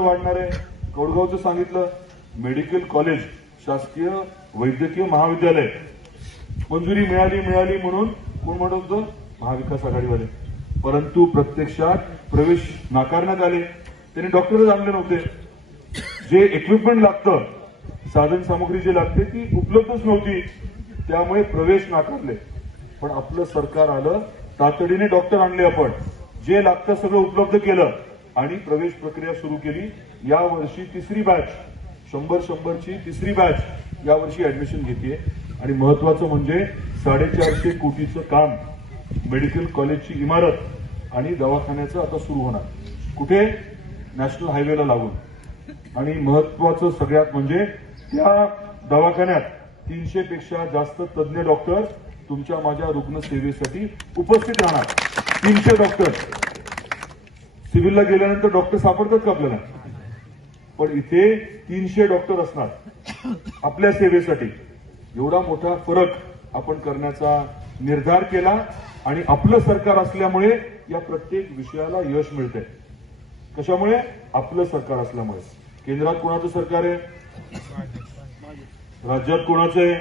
वाढणार आहे. कौडगावचं सांगितलं, मेडिकल कॉलेज शासकीय वैद्यकीय महाविद्यालय मंजुरी मिळाली म्हणून कोण म्हणत होतं? महाविकास आघाडीवाले. परंतु प्रत्यक्षात प्रवेश नाकारण्यात आले. त्यांनी डॉक्टरच आणले नव्हते. जे इक्विपमेंट लागतं, साधन सामुग्री जे लागते ती उपलब्धच नव्हती. त्यामुळे प्रवेश नाकारले. पण आपलं सरकार आलं, तातडीने डॉक्टर आणले, आपण जे लागतं सगळं उपलब्ध केलं आणि प्रवेश प्रक्रिया सुरू केली. या वर्षी तिसरी बॅच 100ची तिसरी बॅच यावर्षी ऍडमिशन घेते. आणि महत्वाचं म्हणजे 450 कोटीचं काम, मेडिकल कॉलेजची इमारत आणि दवाखान्याचं आता सुरू होणार. कुठे? नॅशनल हायवेला लागून. आणि महत्वाचं सगळ्यात म्हणजे त्या दवाखान्यात 300 पेक्षा जास्त तज्ञ डॉक्टर तुमच्या माझ्या रुग्णसेवेसाठी उपस्थित राहणार. 300 डॉक्टर. सिव्हिलला गेल्यानंतर डॉक्टर सापडतात का आपल्याला? पण इथे 300 डॉक्टर असणार आपल्या सेवेसाठी. एवढा मोठा फरक आपण करण्याचा निर्धार केला आणि आपलं सरकार असल्यामुळे या प्रत्येक विषयाला यश मिळतंय. कशामुळे? आपलं सरकार असल्यामुळे. केंद्रात कोणाचं सरकार आहे? राज्यात कोणाचं आहे?